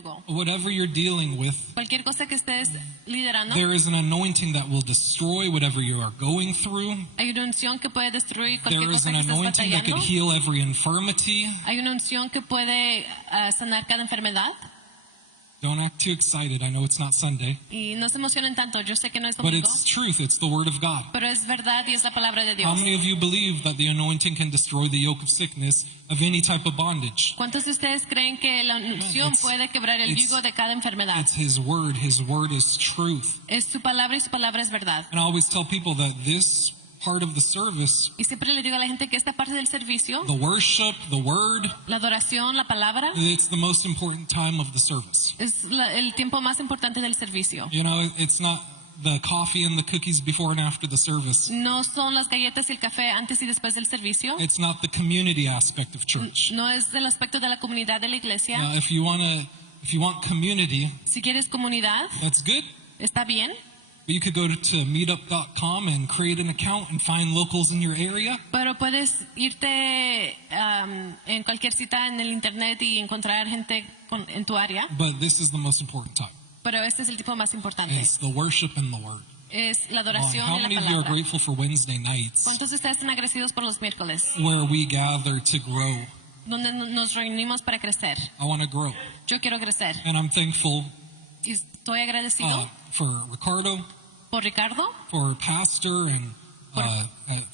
yugo. Whatever you're dealing with, Cualquier cosa que estés liderando, there is an anointing that will destroy whatever you are going through. hay una unción que puede destruir cualquier There is cosa an que estés anointing that could batallando. heal every infirmity. Hay una unción que puede sanar cada enfermedad. Don't act too excited. I know it's not Sunday, Y no se emocionen tanto, yo sé que no es but domingo, it's truth. It's the word of God. pero es verdad y es la palabra de How Dios. many of you believe that the anointing can destroy the yoke of sickness of any type of bondage? ¿Cuántos de ustedes creen que la unción puede quebrar el yugo de cada enfermedad? It's His word. His word is truth. Es su palabra y su palabra es verdad. And I always tell people that this part of the service, Y siempre le digo a la gente que esta parte del servicio, the worship, the word, la adoración, la palabra, it's the most important time of the service. es el tiempo más importante del servicio. You know, it's not the coffee and the cookies before and after the service. No son las galletas y el café antes y después del servicio. It's not the community aspect of church. No es del aspecto de la comunidad de la iglesia. Now, if you want community, Si quieres comunidad, that's good. está bien. But you could go to meetup.com and create an account and find locals in your area. Pero puedes irte en cualquier cita en el internet y encontrar gente en tu área. But this is the most important time. Pero este es el tipo más importante. It's the worship and the word. Es la Well, adoración how y la many of you are palabra. grateful for Wednesday nights ¿Cuántos de ustedes están agradecidos por los miércoles? where we gather to grow? Donde nos reunimos para crecer. I want to grow. Yo quiero crecer. And I'm thankful Y estoy agradecido for Ricardo, por Ricardo, for Pastor, and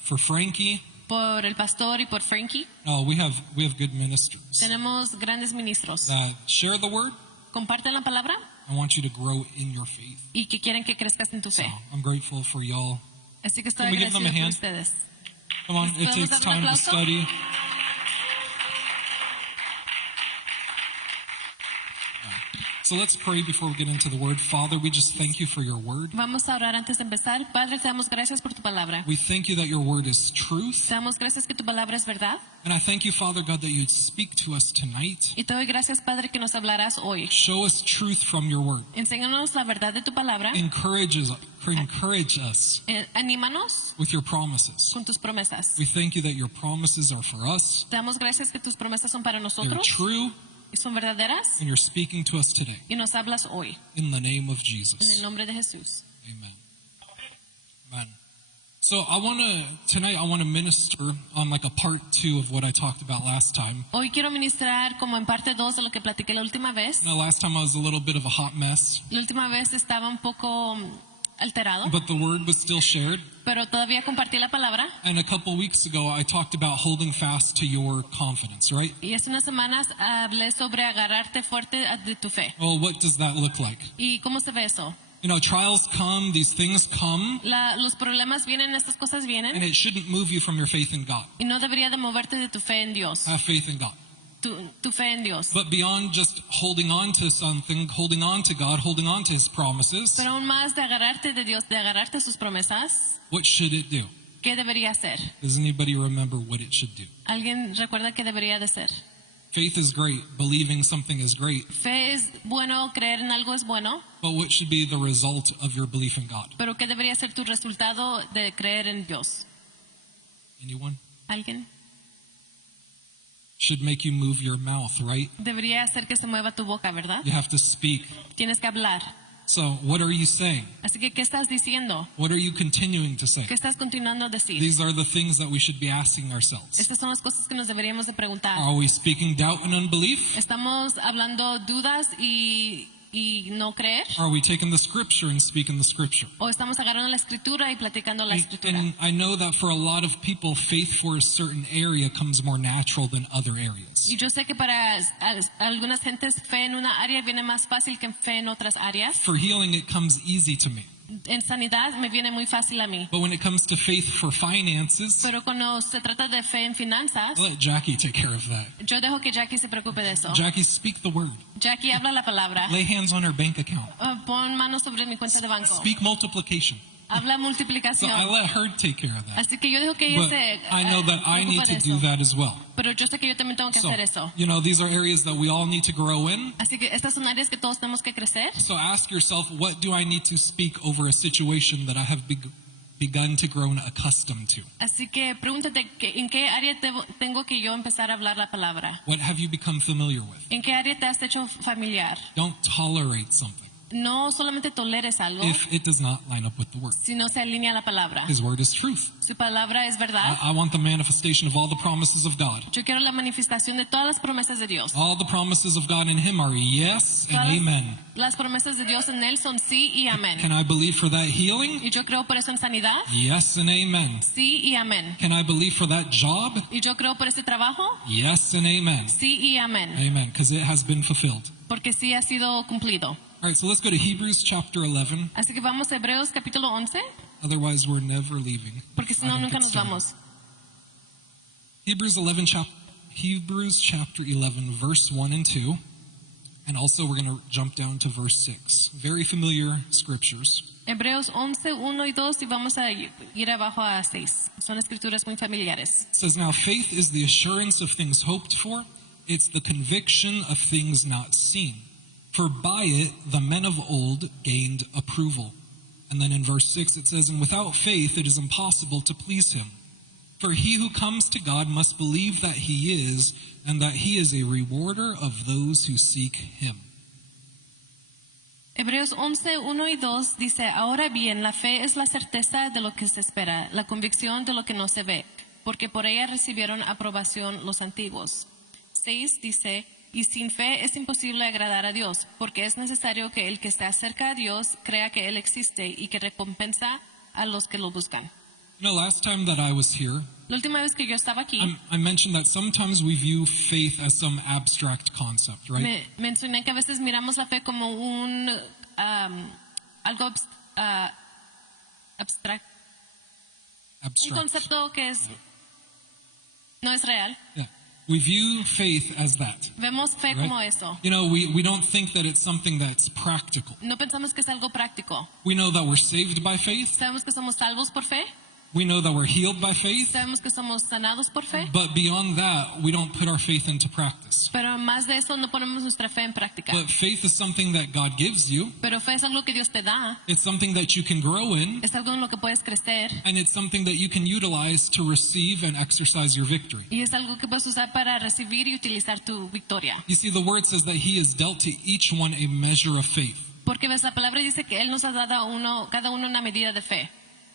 for Frankie. por el pastor y por Frankie. We have good ministers Tenemos grandes ministros. that share the word. Comparten la palabra I want you to grow in your faith. y que quieren que crezcas en tu So fe. I'm grateful for y'all. Así que estoy Can we give them a agradecido por hand? ustedes. Come on, it ¿Podemos takes dar un time to aplauso? study. So let's pray before we get into the word. Father, we just thank you for your word. Vamos a orar antes de empezar. Padre, te damos gracias por tu palabra. We thank you that your word is truth. Te damos gracias que tu palabra es verdad. And I thank you, Father God, that you'd speak to us tonight. Y te doy gracias, Padre, que nos hablarás hoy. Show us truth from your word. Enséñanos la verdad de tu palabra. Encourage us Anímanos with your promises. con tus promesas. We thank you that your promises are for us. Te damos gracias que tus promesas son para They're nosotros true, y son verdaderas and you're speaking to us today. y nos hablas hoy. In the name of En el Jesus. nombre de Jesús. Amen. Amen. So tonight I want to minister on like a part 2 of what I talked about last time. Hoy quiero ministrar como en parte 2 de lo que platiqué la última vez. Last time I was a little bit of a hot mess, La última vez estaba un poco alterado, but the word was still shared. pero todavía compartí la palabra. And a couple weeks ago I talked about holding fast to your confidence, right? Y hace unas semanas hablé sobre agarrarte fuerte de tu fe. Well, what does that look like? ¿Y cómo se ve eso? You know, trials come, these things come, Los problemas vienen, estas cosas and vienen, it shouldn't move you from your faith in God. y no debería de moverte de tu fe en Dios. Have faith in God. Tu fe en Dios. But beyond just holding on to something, holding on to God, holding on to His promises, Pero aún más de agarrarte de Dios, de agarrarte a sus promesas, what should it do? ¿qué debería hacer? Does anybody remember what it should do? ¿Alguien recuerda qué debería de ser? Faith is great. Believing something is great. Fe es bueno, creer en algo es bueno, But what should be the result of your belief in God? pero ¿qué debería ser tu resultado de creer en Dios? Anyone? ¿Alguien? Should make you move your mouth, right? Debería hacer que se mueva tu boca, ¿verdad? You have to speak. Tienes que hablar. So, what are you saying? Así que, ¿qué estás diciendo? What are you continuing to say? ¿Qué estás continuando a decir? These are the things that we should be asking ourselves. Estas son las cosas que nos deberíamos de preguntar. Are we speaking doubt and unbelief? ¿Estamos hablando dudas y no creer? Are we taking the scripture and speaking the scripture? ¿O estamos agarrando la escritura y platicando la escritura? And I know that for a lot of people, faith for a certain area comes more natural than other areas. Y yo sé que para algunas gentes fe en una área viene más fácil que fe en otras áreas. For healing, it comes easy to me. En sanidad me viene muy fácil a mí. But when it comes to faith for finances, Pero cuando se trata de fe en finanzas, I'll let Jackie take care of that. yo dejo que Jackie se preocupe de eso. Jackie, speak the word. Jackie habla la palabra. Lay hands on her bank account. Pon manos sobre mi cuenta de banco. Speak multiplication. Habla So multiplicación. I let her take care of that. Así que yo dejo que ella But se I know that I need preocupe to de do eso. that as well. Pero yo sé que yo también tengo que So, hacer eso. you know, these are areas that we all need to grow in. Así que estas son áreas que todos tenemos que crecer. So ask yourself, what do I need to speak over a situation that I have begun to grow accustomed to? Así que pregúntate, ¿en qué área tengo que yo empezar a hablar la palabra? What have you become familiar with? ¿En qué área te has hecho familiar? Don't tolerate something No solamente toleres algo, if it does not line up with the word. si no se alinea a la palabra. His word is truth. Su palabra es verdad. I want the manifestation of all the promises of God. Yo quiero la manifestación de todas las promesas de Dios. All the promises of God in him are yes and Todas amen. las promesas de Dios en él son sí y amén. Can I believe for that healing? Y yo creo por eso en sanidad, Yes and amen. sí y amén. Can I believe for that job? Y yo creo por ese trabajo, Yes and amen. sí y amén. Amen, because it has been fulfilled. Porque sí ha sido cumplido. All right, so let's go to Hebrews chapter 11. Así que vamos a Hebreos capítulo 11, Otherwise, we're never leaving. porque si I no, don't nunca get nos started. vamos. Hebrews chapter 11, verse 1 and 2. And also we're going to jump down to verse 6. Very familiar scriptures. Hebreos 11, 1 y 2 y vamos a ir abajo a 6. Son escrituras muy familiares. It says, now faith is the assurance of things hoped for. It's the conviction of things not seen. For by it the men of old gained approval. And then in verse 6 it says, and without faith it is impossible to please him. For he who comes to God must believe that he is, and that he is a rewarder of those who seek him. Hebreos 11, 1 y 2 dice, ahora bien, la fe es la certeza de lo que se espera, la convicción de lo que no se ve, porque por ella recibieron aprobación los antiguos. 6 dice, y sin fe es imposible agradar a Dios, porque es necesario que el que se acerca a Dios crea que Él existe y que recompensa a los que lo buscan. You know, last time that I was here, La última vez que yo estaba aquí, I mentioned that sometimes we view faith as some abstract concept, right? mencioné que a veces miramos la fe como algo abstracto, un Abstract. concepto que no es real. Yeah. We view faith as that. Vemos fe Right? como eso. You know, we don't think that it's something that's practical. No pensamos que es algo práctico. We know that we're saved by faith. Sabemos que somos salvos por fe. We know that we're healed by faith. Sabemos que somos sanados por fe. But beyond that, we don't put our faith into practice. Pero más de eso no ponemos nuestra fe en práctica. But faith is something that God gives you. Pero fe es algo que Dios te da. It's something that you can grow in. Es algo en lo que puedes crecer. And it's something that you can utilize to receive and exercise your victory. Y es algo que puedes usar para recibir y utilizar tu victoria. You see, the word says that he has dealt to each one a measure of faith. Porque ves, la palabra dice que Él nos ha dado cada uno una medida de fe.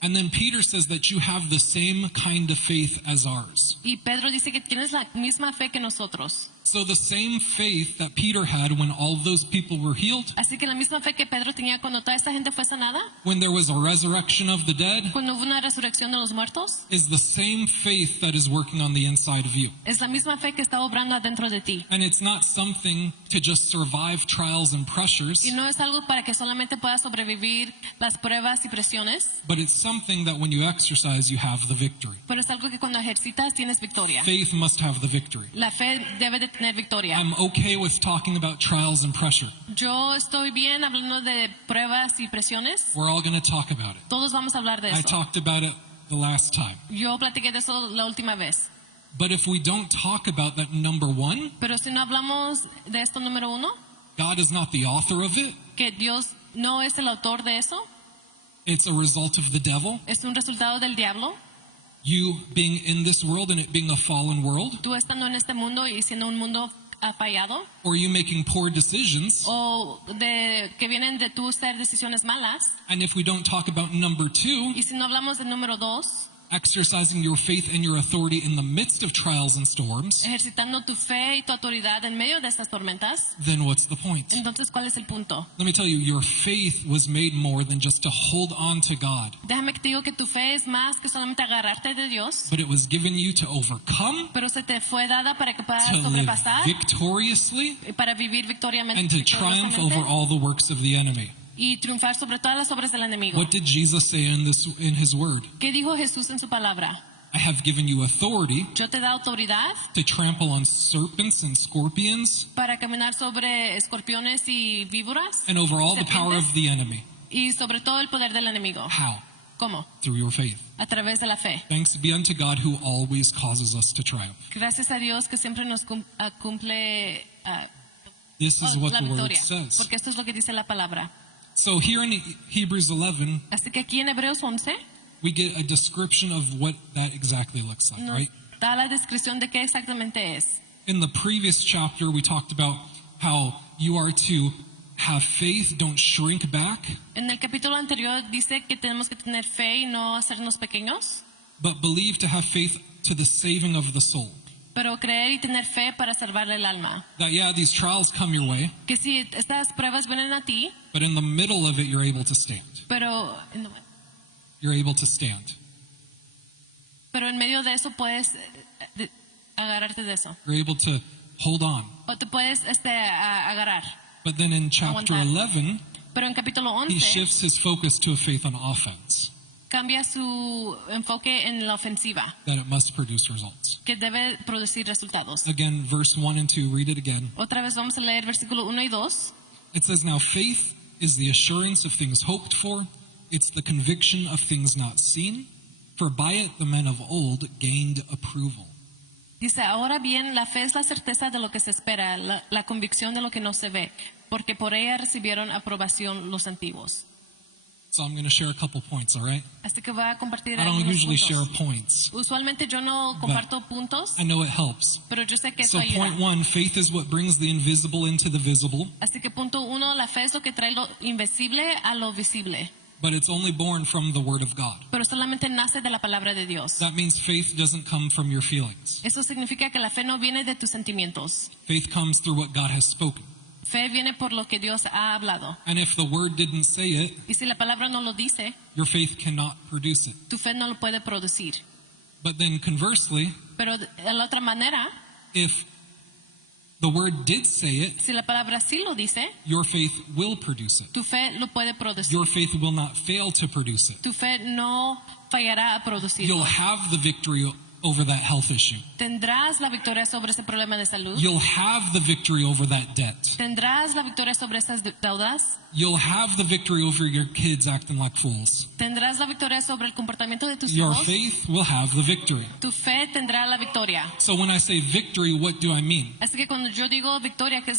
And then Peter says that you have the same kind of faith as ours. Y Pedro dice que tienes la misma fe que nosotros. So the same faith that Peter had when all those people were healed, Así que la misma fe que Pedro tenía cuando toda esta gente fue sanada, when there was a resurrection of the dead, cuando hubo una resurrección de los muertos, is the same faith that is working on the inside of you. es la misma fe que está obrando adentro de ti. And it's not something to just survive trials and pressures, Y no es algo para que solamente puedas sobrevivir las pruebas y presiones, but it's something that when you exercise, you have the victory. pero es algo que cuando ejercitas tienes victoria. Faith must have the victory. La fe debe de tener victoria. I'm okay with talking about trials and pressure. Yo estoy bien hablando de pruebas y presiones. We're all going to talk about it. Todos vamos a hablar de I eso. talked about it the last time. Yo platiqué de eso la última vez. But if we don't talk about that, number one, Pero si no hablamos de esto número uno, God is not the author of it. que Dios no es el autor de eso, It's a result of the devil. es un resultado del diablo. You being in this world and it being a fallen world. Tú estando en este mundo y siendo un mundo fallado, Or you making poor decisions. o que vienen de tú hacer decisiones malas. And if we don't talk about number two, Y si no hablamos del número dos, exercising your faith and your authority in the midst of trials and storms, ejercitando tu fe y tu autoridad en medio de estas tormentas, then what's the point? entonces ¿cuál es el punto? Let me tell you, your faith was made more than just to hold on to God, Déjame que te digo que tu fe es más que solamente agarrarte de Dios, but it was given you to overcome, pero se te fue dada para que puedas to live sobrepasar victoriously, y para vivir victoriamente and to triumph over all the works of the enemy. y triunfar sobre todas las obras del enemigo. What did Jesus say in his word? ¿Qué dijo Jesús en su palabra? I have given you authority Yo te da autoridad to trample on serpents and scorpions para caminar sobre escorpiones y víboras and over all the power of the enemy. y sobre todo el poder del enemigo. How? ¿Cómo? Through your faith. A través de la fe. Thanks be unto God who always causes us to triumph. Gracias a Dios que siempre nos cumple This is what la the word victoria, says. porque esto es lo que dice la palabra. So here in Hebrews 11, Así que aquí en Hebreos 11 we get a description of what that exactly looks like, nos right? da la descripción de qué exactamente es. In the previous chapter, we talked about how you are to have faith, don't shrink back, En el capítulo anterior dice que tenemos que tener fe y no hacernos pequeños, but believe to have faith to the saving of the soul. pero creer y tener fe para salvar el alma. That, yeah, these trials come your way, Que si estas pruebas vienen a ti, but in the middle of it, you're able to stand. pero You're able to stand. en medio de eso puedes agarrarte de eso. You're able to hold on. O te puedes agarrar. But then in chapter Aguantar. 11, Pero en capítulo he 11 shifts his focus to a faith on offense, cambia su enfoque en la ofensiva, that it must produce results. que debe producir resultados. Again, verse 1 and 2, read it again. Otra vez vamos a leer versículo 1 y 2. It says, "Now faith is the assurance of things hoped for. It's the conviction of things not seen. For by it the men of old gained approval." Dice, ahora bien, la fe es la certeza de lo que se espera, la convicción de lo que no se ve, porque por ella recibieron aprobación los antiguos. So I'm going to share a couple points, all right? Así que voy a compartir I don't algunos usually share puntos. points. Usualmente yo no comparto puntos, I know it helps. pero yo sé que eso So point ayuda. 1, faith is what brings the invisible into the visible, Así que punto 1, la fe es lo que trae lo invisible a lo visible, but it's only born from the Word of God. pero solamente nace de la palabra de Dios. That means faith doesn't come from your feelings. Eso significa que la fe no viene de tus sentimientos. Faith comes through what God has spoken. Fe viene por lo que Dios ha hablado. And if the Word didn't say it, Y si la palabra no lo dice, your faith cannot produce it. tu fe no lo puede producir. But then conversely, Pero de la otra manera, if the Word did say it, si la palabra sí lo dice, your faith will produce it. tu fe lo puede producir. Your faith will not fail to produce it. Tu fe no fallará a producirlo. You'll have the victory over that health issue. Tendrás la victoria sobre ese problema de salud. You'll have the victory over that debt. Tendrás la victoria sobre esas deudas. You'll have the victory over your kids acting like fools. Tendrás la victoria sobre el comportamiento de tus Your hijos. faith will have the victory. Tu fe tendrá la victoria. So when I say victory, what do I mean? Así que cuando yo digo victoria, ¿qué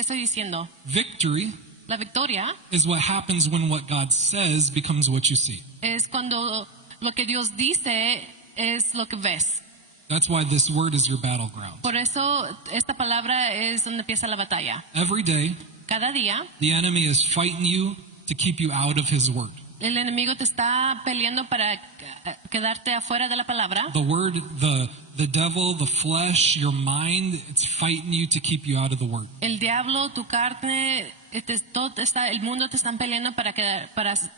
estoy diciendo? Victory La victoria is what happens when what God says becomes what you see. es cuando lo que Dios dice es lo que ves. That's why this word is your battleground. Por eso esta palabra es donde empieza la batalla. Every day, Cada día the enemy is fighting you to keep you out of his word. el enemigo te está peleando para quedarte afuera de la palabra. The word, the devil, the flesh, your mind, it's fighting you to keep you out of the word. El diablo, tu carne, el mundo te están peleando para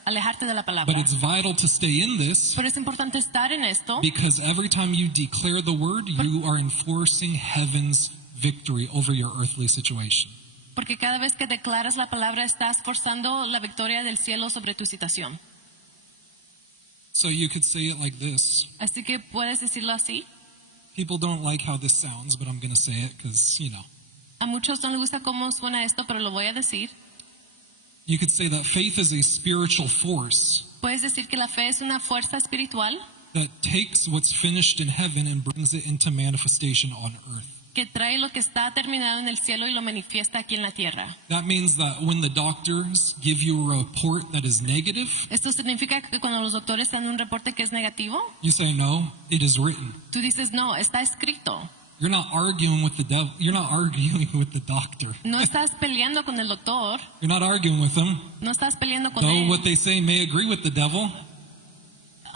alejarte de la palabra. But it's vital to stay in this Pero es importante estar en esto because every time you declare the word, you are enforcing heaven's victory over your earthly situation. porque cada vez que declaras la palabra estás forzando la victoria del cielo sobre tu situación. So you could say it like this. Así que puedes decirlo así. People don't like how this sounds, but I'm going to say it because, you know. A muchos no les gusta cómo suena esto, pero lo voy a decir. You could say that faith is a spiritual force Puedes decir que la fe es una fuerza espiritual that takes what's finished in heaven and brings it into manifestation on earth. que trae lo que está terminado en el cielo y lo manifiesta aquí en la tierra. That means that when the doctors give you a report that is negative, Esto significa que cuando los doctores dan un reporte que es negativo, you say, no, it is written. tú dices, no, está escrito. You're not arguing with the devil. You're not arguing with the doctor. No estás peleando con el doctor, You're not arguing with them. no estás peleando con Though él. what they say may agree with the devil.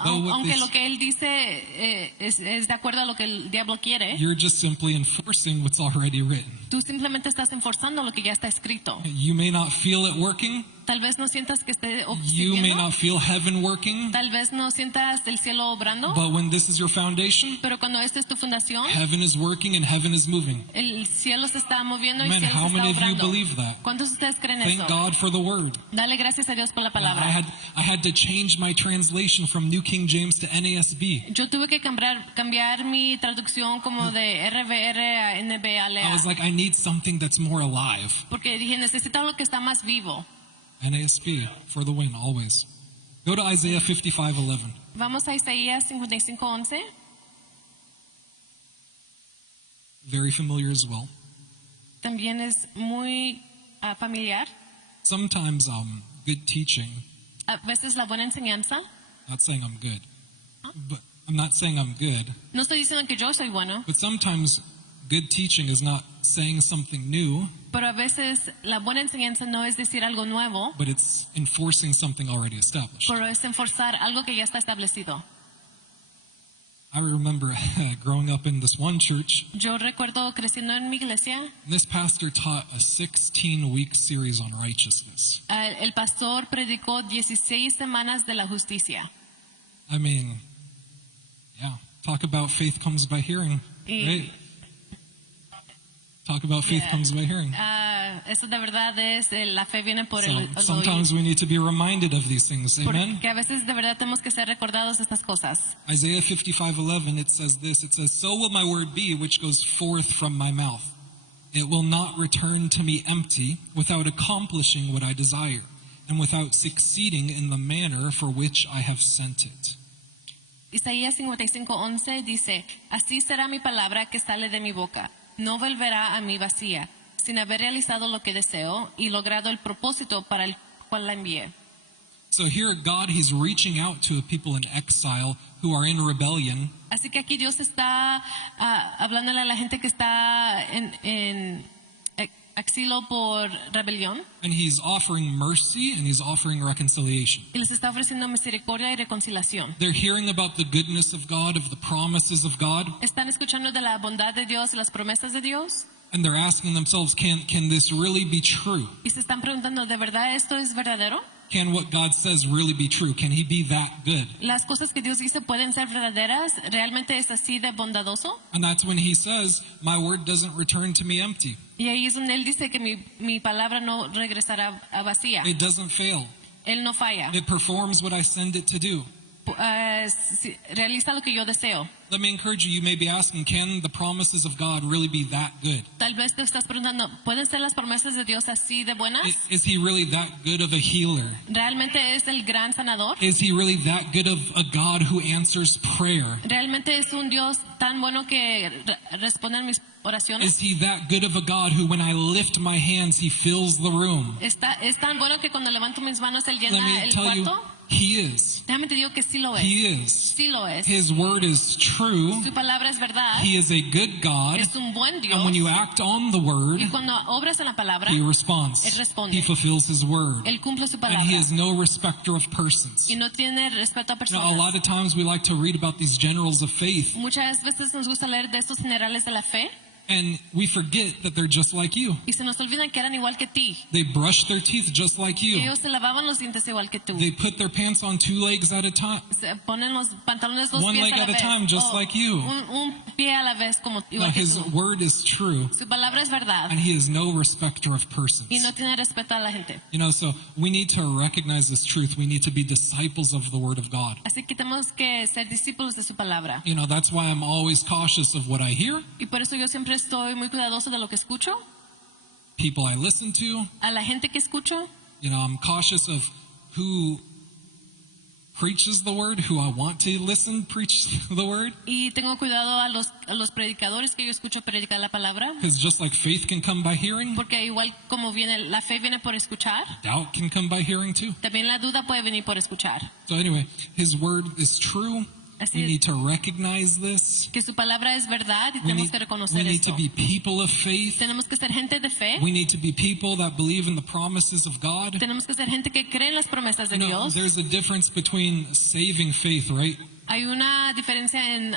Aunque lo que él dice es de acuerdo a lo que el diablo quiere, You're just simply enforcing what's already written. tú simplemente estás enforzando lo que ya está escrito. You may not feel it working. Tal vez no sientas que esté You may sucediendo, not feel heaven working. tal vez no sientas el cielo obrando, But when this is your foundation, pero cuando esta es tu fundación, heaven is working and heaven is moving. el cielo se está moviendo y el Man, cielo how se está many of you obrando. believe that? ¿Cuántos de ustedes creen Thank eso? God for the word. Dale gracias a Dios por la I palabra. had to change my translation from New King James to NASB. Yo tuve que cambiar mi traducción como de RVR a I NBLA, was like, I need something that's more alive. porque dije, necesito algo que está más vivo. NASB for the win, always. Go to Isaiah 55:11. Vamos a Isaías 55:11. Very familiar as well. También es muy familiar. Sometimes good teaching, A veces la buena enseñanza, not saying I'm good, But I'm not saying I'm good. No estoy diciendo que yo soy bueno, But sometimes good teaching is not saying something new, pero a veces la buena enseñanza no es decir algo nuevo, but it's enforcing something already established. pero es enforzar algo que ya está establecido. I remember growing up in this one church, Yo recuerdo creciendo en mi iglesia, and this pastor taught a 16-week series on righteousness. el pastor predicó 16 semanas de la justicia. I mean, yeah, talk about faith comes by hearing, Y- right? Talk about faith Yeah. comes by hearing. Eso de verdad es, la fe viene por So el oír. sometimes we need to be reminded of these things. Amen? Porque a veces de verdad tenemos que ser recordados de estas cosas. Isaiah 55:11, it says this. It says, "So will my word be which goes forth from my mouth. It will not return to me empty, without accomplishing what I desire, and without succeeding in the manner for which I have sent it." Isaías 55:11 dice, así será mi palabra que sale de mi boca. No volverá a mí vacía, sin haber realizado lo que deseo y logrado el propósito para el cual la envié. So here God, he's reaching out to a people in exile who are in rebellion, Así que aquí Dios está hablándole a la gente que está en exilio por rebelión and he's offering mercy and he's offering reconciliation. y les está ofreciendo misericordia y reconciliación. They're hearing about the goodness of God, of the promises of God, Están escuchando de la bondad de Dios y las promesas de Dios and they're asking themselves, can this really be true? y se están preguntando, ¿de verdad esto es verdadero? Can what God says really be true? Can he be that good? ¿Las cosas que Dios dice pueden ser verdaderas? ¿Realmente es así de bondadoso? And that's when he says, my word doesn't return to me empty. Y ahí es donde Él dice que mi palabra no regresará a vacía. It doesn't fail. Él no falla. It performs what I send it to do. Realiza lo que yo deseo. Let me encourage you, you may be asking, can the promises of God really be that good? Tal vez te estás preguntando, ¿pueden ser las promesas de Dios así de buenas? Is he really that good of a healer? ¿Realmente es el gran sanador? Is he really that good of a God who answers prayer? ¿Realmente es un Dios tan bueno que responde a mis oraciones? Is he that good of a God who, when I lift my hands, he fills the room? ¿Es tan bueno que cuando levanto mis manos Él Let llena me el tell you, cuarto? he is. Déjame te digo que sí lo es. He is. Sí lo es. His word is true. Su palabra es verdad. He is a good God. Es un buen Dios. And when you act on the word, Y cuando obras en la palabra, he responds. Él responde. He fulfills his word. Él cumple su And palabra. he is no respecter of persons. Y no tiene respeto a You know, a lot personas. of times we like to read about these generals of faith, Muchas veces nos gusta leer de estos generales de la fe and we forget that they're just like you. y se nos olvida que eran igual que ti. They brush their teeth just like you. Ellos se lavaban los dientes igual que tú. They put their pants on 2 legs at a time. Se ponen los pantalones dos One pies leg a la at a vez. time, just O like you. Un pie a la vez como Now, igual que his tú. word is true, Su palabra es verdad and he is no respecter of y persons. no tiene respeto a la gente. You know, so we need to recognize this truth. We need to be disciples of the word of God. Así que tenemos que ser discípulos de su palabra. You know, that's why I'm always cautious of what I hear, Y por eso yo siempre estoy muy cuidadoso de lo que escucho, people I listen to. a la gente que escucho. You know, I'm cautious of who preaches the word, who I want to listen preach the word. Y tengo cuidado a los predicadores que yo escucho predicar la palabra. Because just like faith can come by hearing, Porque igual como viene, la fe viene por escuchar, doubt can come by hearing too. también la duda puede venir por escuchar. So anyway, his word is true. Así We es. need to recognize this. Que su palabra es verdad y We tenemos need, que we reconocer need esto. to be people of faith. Tenemos que ser gente de fe. We need to be people that believe in the promises of God. Tenemos que ser gente que cree en las promesas de You know, Dios. there's a difference between saving faith, right, Hay una diferencia en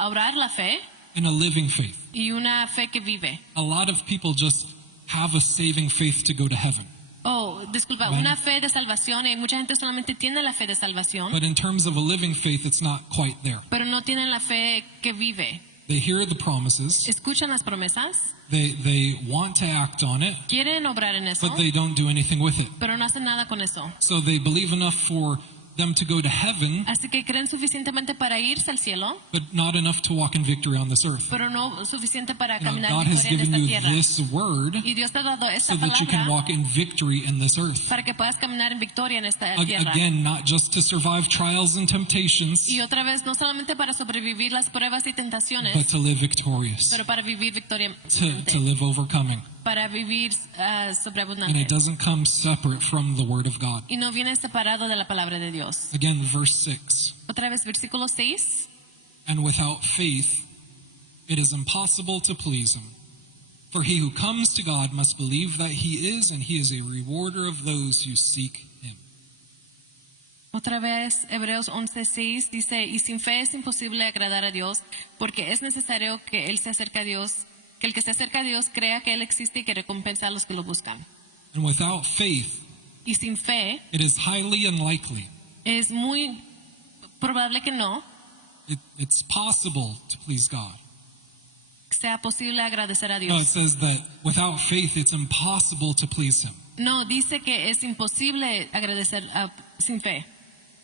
orar la fe and a living faith. y una fe que vive. A lot of people just have a saving faith to go to heaven. Oh, disculpa, Amen. una fe de salvación y mucha gente solamente tiene la fe de salvación, But in terms of a living faith, it's not quite there. pero no tienen la fe que vive. They hear the promises, Escuchan las promesas, they want to act on it, quieren obrar en eso, but they don't do anything with it. pero no hacen nada con eso. So they believe enough for them to go to heaven, Así que creen suficientemente para irse al cielo, but not enough to walk in victory on this earth. pero no suficiente para You know, caminar God has victoria en given esta you tierra. this word Y Dios te ha dado esta so that you can palabra walk in victory in this earth. para que puedas caminar en victoria en esta Ag- tierra. Again, not just to survive trials and temptations, Y otra vez, no solamente para sobrevivir las pruebas y but tentaciones, to live victorious, pero para vivir victoria. to live overcoming. para vivir And it sobreabundante. doesn't come separate from the Word of God. Y no viene separado de la palabra de Dios. Again, verse 6. Otra vez, versículo 6. And without faith, it is impossible to please Him. For he who comes to God must believe that He is, and He is a rewarder of those who seek Him. Otra vez, Hebreos 11:6 dice, y sin fe es imposible agradar a Dios, porque es necesario que Él se acerque a Dios, que el que se acerca a Dios crea que Él existe y que recompensa a los que lo buscan. And without faith, Y sin fe, it is highly unlikely. es muy probable que no It's possible to please God. sea posible agradecer a No, it Dios. says that without faith, it's impossible to please Him. No, dice que es imposible agradecer sin fe.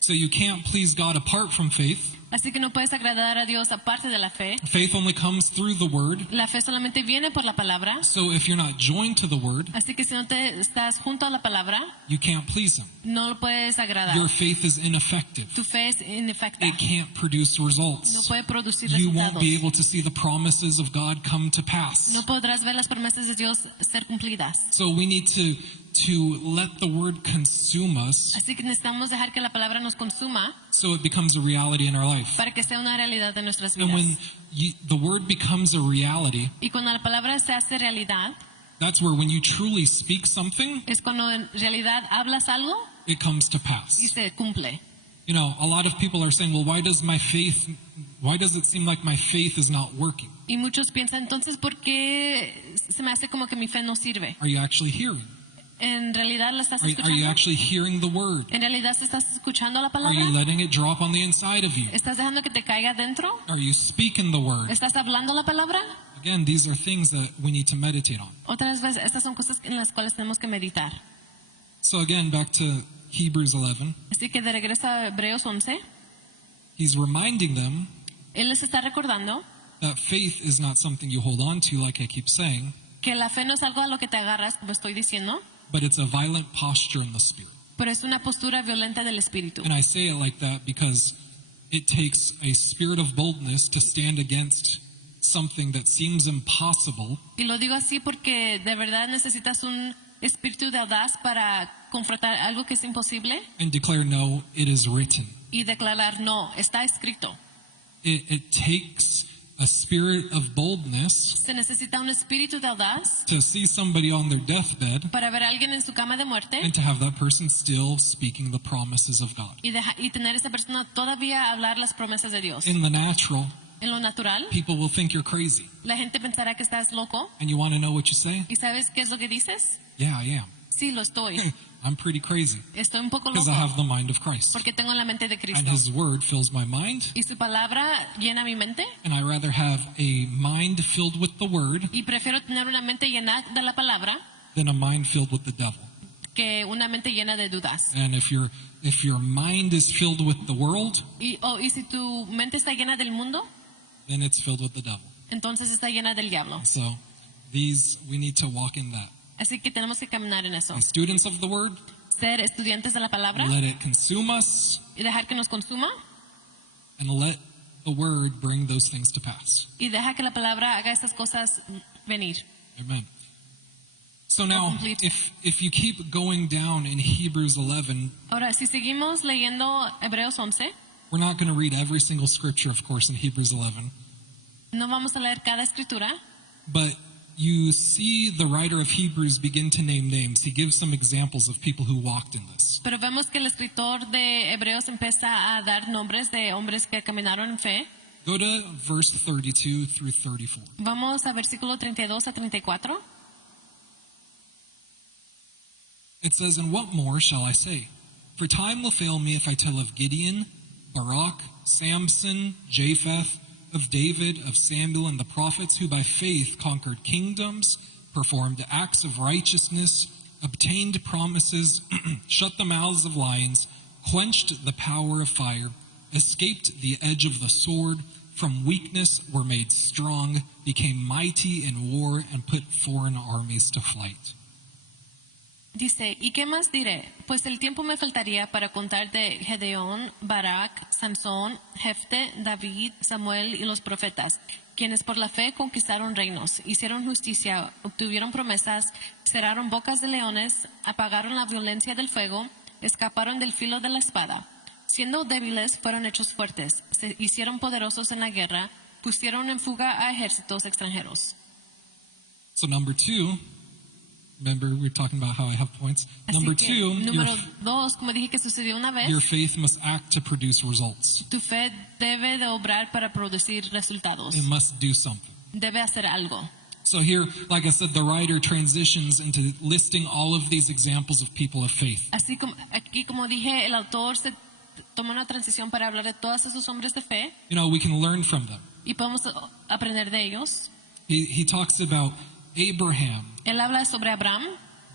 So you can't please God apart from faith. Así que no puedes agradar a Dios aparte de la fe. Faith only comes through the Word. La fe solamente viene por la palabra. So if you're not joined to the Word, Así que si no te estás junto a la palabra, you can't please Him. no lo puedes agradar. Your faith is ineffective. Tu fe es inefectiva. It can't produce No results. puede producir You won't resultados. be able to see the promises of God come to pass. No podrás ver las promesas de Dios ser cumplidas. So we need to let the Word consume us Así que necesitamos dejar que la palabra nos consuma so it becomes a reality in our life. para que sea una realidad de nuestras And when vidas. the Word becomes a reality, Y cuando la palabra se hace realidad, that's where when you truly speak something, es cuando en realidad hablas algo it comes to y pass. se cumple. You know, a lot of people are saying, well, why does it seem like my faith is not working? Y muchos piensan, entonces, ¿por qué se me hace como que mi fe no sirve? Are you actually hearing? ¿En realidad la estás Are you escuchando? actually hearing the Word? ¿En realidad estás escuchando la Are palabra? you letting it drop on the inside of you? ¿Estás dejando que te caiga dentro? Are you speaking the Word? ¿Estás hablando la palabra? Again, these are things that we need to meditate on. Otras veces, estas son cosas en las cuales tenemos que meditar. So again, back to Hebrews 11, Así que de regreso a Hebreos 11, he's reminding them él les está recordando that faith is not something you hold on to, like I keep saying, que la fe no es algo a lo que te agarras, como estoy diciendo, but it's a violent posture in the Spirit. pero es una postura violenta del espíritu. And I say it like that because it takes a spirit of boldness to stand against something that seems impossible Y lo digo así porque de verdad necesitas un espíritu de audaz para confrontar algo que es imposible and declare, no, it is written. y declarar, no, está escrito. It takes a spirit of boldness Se necesita un espíritu de audaz to see somebody on their deathbed para ver a alguien en su cama de muerte and to have that person still speaking the promises of God. y tener a esa persona todavía hablar las promesas de Dios. In the natural, En lo natural, people will think you're crazy. la gente pensará que estás loco. And you want to know what you say? ¿Y sabes qué es lo que dices? Yeah, I am. Sí, lo estoy. I'm pretty crazy Estoy un poco because I loco have the mind of Christ. porque tengo la mente de And Cristo. His Word fills my mind. Y su palabra llena mi mente And I rather have a mind filled with the Word y prefiero tener una mente llena de la palabra than a mind filled with the devil. que una mente llena de dudas. And if your mind is filled with the world, Y si tu mente está llena del mundo, then it's filled with the devil. entonces está llena del diablo. So we need to walk in that. Así que tenemos que caminar en eso. As students of the Word, Ser estudiantes de la palabra let it consume us y dejar que nos consuma and let the Word bring those things to pass. y deja que la palabra haga estas cosas venir. Amen. So now, complete. if you keep going down in Hebrews 11, Ahora, si seguimos leyendo Hebreos 11, we're not going to read every single scripture, of course, in Hebrews 11. no vamos a leer cada escritura, But you see the writer of Hebrews begin to name names. He gives some examples of people who walked in this. pero vemos que el escritor de Hebreos empieza a dar nombres de hombres que caminaron en fe. Go to verse 32 through 34. Vamos a versículo 32 a 34. It says, "And what more shall I say? For time will fail me if I tell of Gideon, Barak, Samson, Japheth, of David, of Samuel, and the prophets who by faith conquered kingdoms, performed acts of righteousness, obtained promises, shut the mouths of lions, quenched the power of fire, escaped the edge of the sword, from weakness were made strong, became mighty in war, and put foreign armies to flight." Dice, ¿y qué más diré? Pues el tiempo me faltaría para contar de Gedeón, Barak, Sansón, Jefte, David, Samuel y los profetas, quienes por la fe conquistaron reinos, hicieron justicia, obtuvieron promesas, cerraron bocas de leones, apagaron la violencia del fuego, escaparon del filo de la espada. Siendo débiles, fueron hechos fuertes, se hicieron poderosos en la guerra, pusieron en fuga a ejércitos extranjeros. So number 2, remember we were talking about how I have points. Así Number que, 2, número 2, como dije que sucedió una vez, your faith must act to produce results. tu fe debe de obrar para producir resultados. It must do something. Debe hacer algo. So here, like I said, the writer transitions into listing all of these examples of people of faith. Así como aquí, como dije, el autor se toma una transición para hablar de todos esos hombres de fe You know, we can learn from them. y podemos aprender de ellos. He talks about Abraham, Él habla sobre Abraham,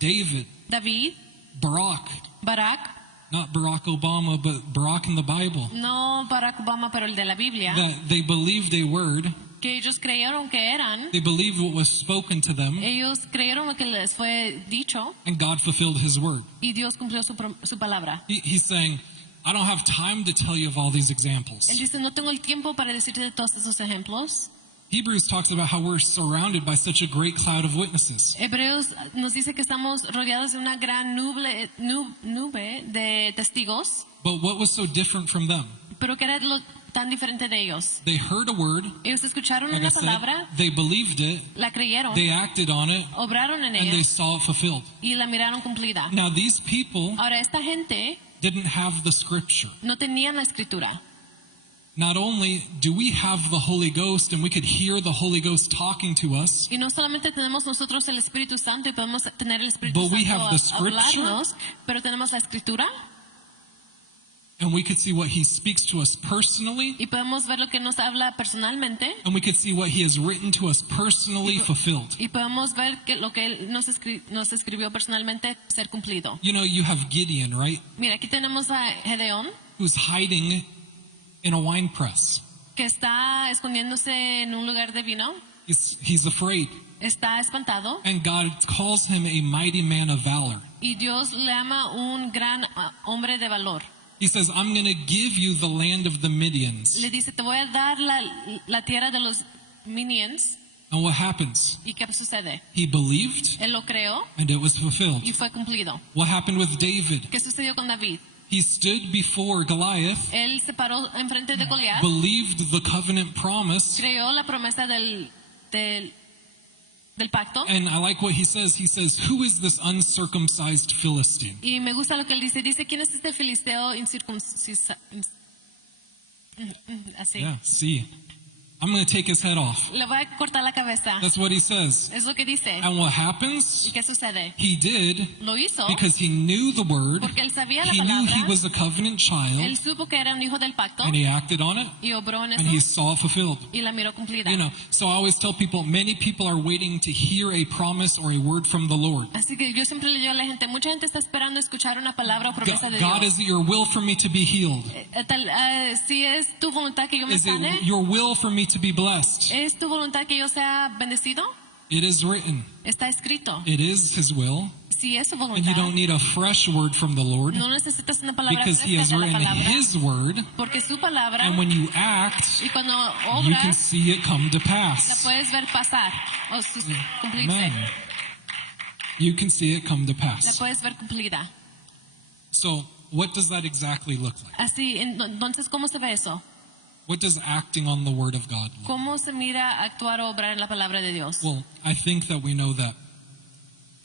David, David, Barak, Barak, not Barack Obama, but Barak in the Bible, no Barack Obama, pero el de la Biblia, that they believed a word, que ellos creyeron que eran, they believed what was spoken to them, ellos creyeron lo que les fue dicho and God fulfilled his word. y Dios cumplió su palabra. He's saying, I don't have time to tell you of all these examples. Él dice, no tengo el tiempo para decirte de todos esos ejemplos. Hebrews talks about how we're surrounded by such a great cloud of witnesses. Hebreos nos dice que estamos rodeados de una gran nube de testigos, But what was so different from them? pero que era lo tan diferente de ellos. They heard a word, Ellos escucharon like I una said, palabra, they believed it, la creyeron, they acted on it, obraron en and they ella saw it fulfilled. y la miraron cumplida. Now these people Ahora, esta gente didn't have the scripture. no tenían la escritura. Not only do we have the Holy Ghost and we could hear the Holy Ghost talking to us, Y no solamente tenemos nosotros el Espíritu Santo y podemos tener el Espíritu But we Santo have the scripture. hablarnos, pero tenemos la escritura and we could see what he speaks to us personally, y podemos ver lo que nos habla personalmente and we could see what he has written to us personally fulfilled. y podemos ver que lo que Él nos escribió personalmente ser cumplido. You know, you have Gideon, right? Mira, aquí tenemos a Gedeón, Who's hiding in a wine press. que está escondiéndose en un lugar de vino, He's afraid. está espantado And God calls him a mighty man of valor. y Dios le llama un gran hombre de valor. He says, I'm going to give you the land of the Midians. Le dice, te voy a dar la tierra de los Minions. And what happens? ¿Y qué sucede? He believed, Él lo creó and it was fulfilled. y fue cumplido. What happened with David? ¿Qué sucedió con David? He stood before Goliath, Él se paró enfrente de Goliat, believed the covenant promise, creyó la promesa del pacto. and I like what he says. He says, who is this uncircumcised Philistine? Y me gusta lo que él dice. Dice, ¿quién es este filisteo incircunciso? Así. Yeah, see. I'm going to take his head off. Le voy a cortar la cabeza. That's what he says. Es lo que dice. And what happens? ¿Y qué sucede? He did Lo hizo because he knew the word. porque él sabía la He knew he palabra. was a covenant Él child, supo que era un hijo del pacto and he acted on it, y obró en and he eso saw it fulfilled. y la miró cumplida. You know, so I always tell people, many people are waiting to hear a promise or a word from the Lord. Así que yo siempre le digo a la gente, mucha gente está esperando escuchar una palabra o promesa de God, Dios. is it your will for me to be healed? Si es tu voluntad que yo me Is sane, it your will for me to be blessed? es tu voluntad que yo sea bendecido, It is written. está escrito. It is his will. Si es su And you voluntad, don't need a fresh word from the Lord no necesitas una palabra because he fresca has de la written palabra, his word. porque su palabra, And when you act, y cuando you can obras, see it come to la pass. puedes ver pasar o cumplirse. Amen. You can see it come to La pass. puedes ver cumplida. So, what does that exactly look like? Así, entonces, ¿cómo se ve eso? What does acting on the word of God look like? ¿Cómo se mira actuar o obrar en la palabra de Dios? Well, I think that we know that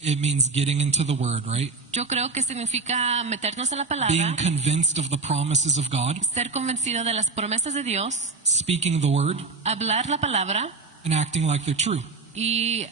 it means getting into the word, right? Yo creo que significa meternos en la Being palabra, convinced of the promises of God, ser convencido de las promesas de Dios, speaking the word, hablar la palabra and acting like they're true. y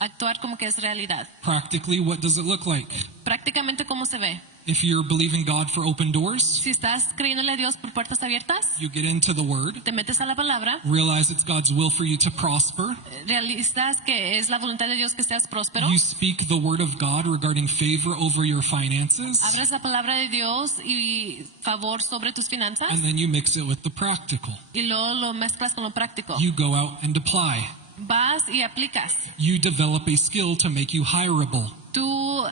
actuar como que es realidad. Practically, what does it look like? Prácticamente, ¿cómo se ve? If you're believing God for open doors, Si estás creyéndole a Dios por puertas abiertas, you get into the word, te metes a la palabra, realize it's God's will for you to prosper. realizas que es la voluntad de Dios que seas próspero, You speak the word of God regarding favor over your finances, abres la palabra de Dios y favor sobre tus finanzas, and then you mix it with the practical. y luego lo mezclas con lo práctico. You go out and apply. Vas y aplicas. You develop a skill to make you hireable. Tú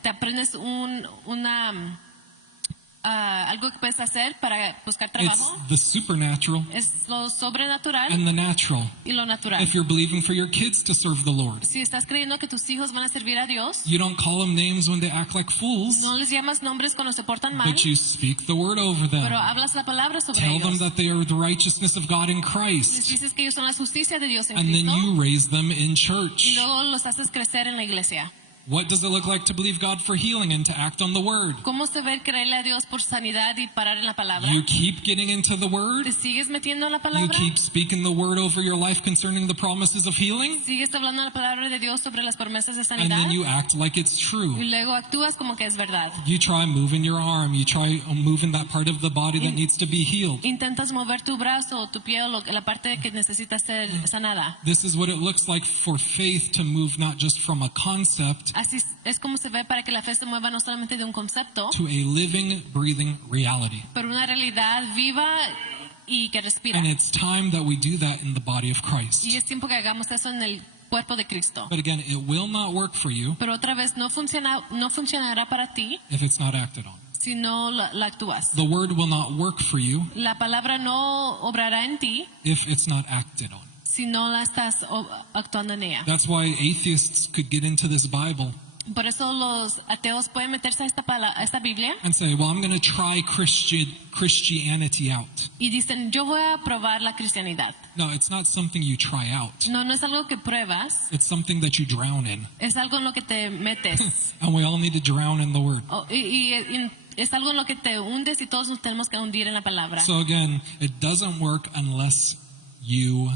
te aprendes algo que puedes hacer para buscar It's trabajo. the supernatural Es lo sobrenatural and the natural. y lo natural. If you're believing for your kids to serve the Lord, Si estás creyendo que tus hijos van a servir a Dios, you don't call them names when they act like fools, no les llamas nombres cuando se portan mal, but you speak the word over them. pero hablas la palabra sobre Tell them ellos. that they are the righteousness of God in Les Christ. dices que ellos son la justicia de Dios en And then Cristo you raise them in y church. luego los haces crecer en la iglesia. What does it look like to believe God for healing and to act on the word? ¿Cómo se ve creerle a Dios por sanidad y parar en la palabra? You keep getting into the word. ¿Te sigues metiendo en la You palabra? keep speaking the word over your life concerning the promises of healing. ¿Sigues hablando la palabra de Dios sobre las promesas de And sanidad? then you act like it's Y true. luego actúas como que es verdad. You try moving your arm. You try moving that part of the body that needs to be healed. Intentas mover tu brazo o tu pie o la parte que necesita ser sanada. This is what it looks like for faith to move not just from a concept Así es como se ve para que la fe se mueva no solamente de un concepto, to a living, breathing reality. pero una realidad viva y que respira. And it's time that we do that in the body of Christ. Y es tiempo que hagamos eso en el cuerpo de Cristo. But again, it will not work for you Pero otra vez no funcionará para ti if it's not acted on. si no la actúas. The word will not work for you La palabra no obrará en ti if it's not acted on. si no la estás actuando en ella. That's why atheists could get into this Bible Por eso los ateos pueden meterse a esta Biblia and say, well, I'm going to try Christianity out. y dicen, yo voy a probar la cristianidad. No, it's not something you try out. No es algo que pruebas, It's something that you drown in. es algo en lo que te metes. And we all need to drown in the word. Y es algo en lo que te hundes y todos nos tenemos que hundir en la palabra. So again, it doesn't work unless you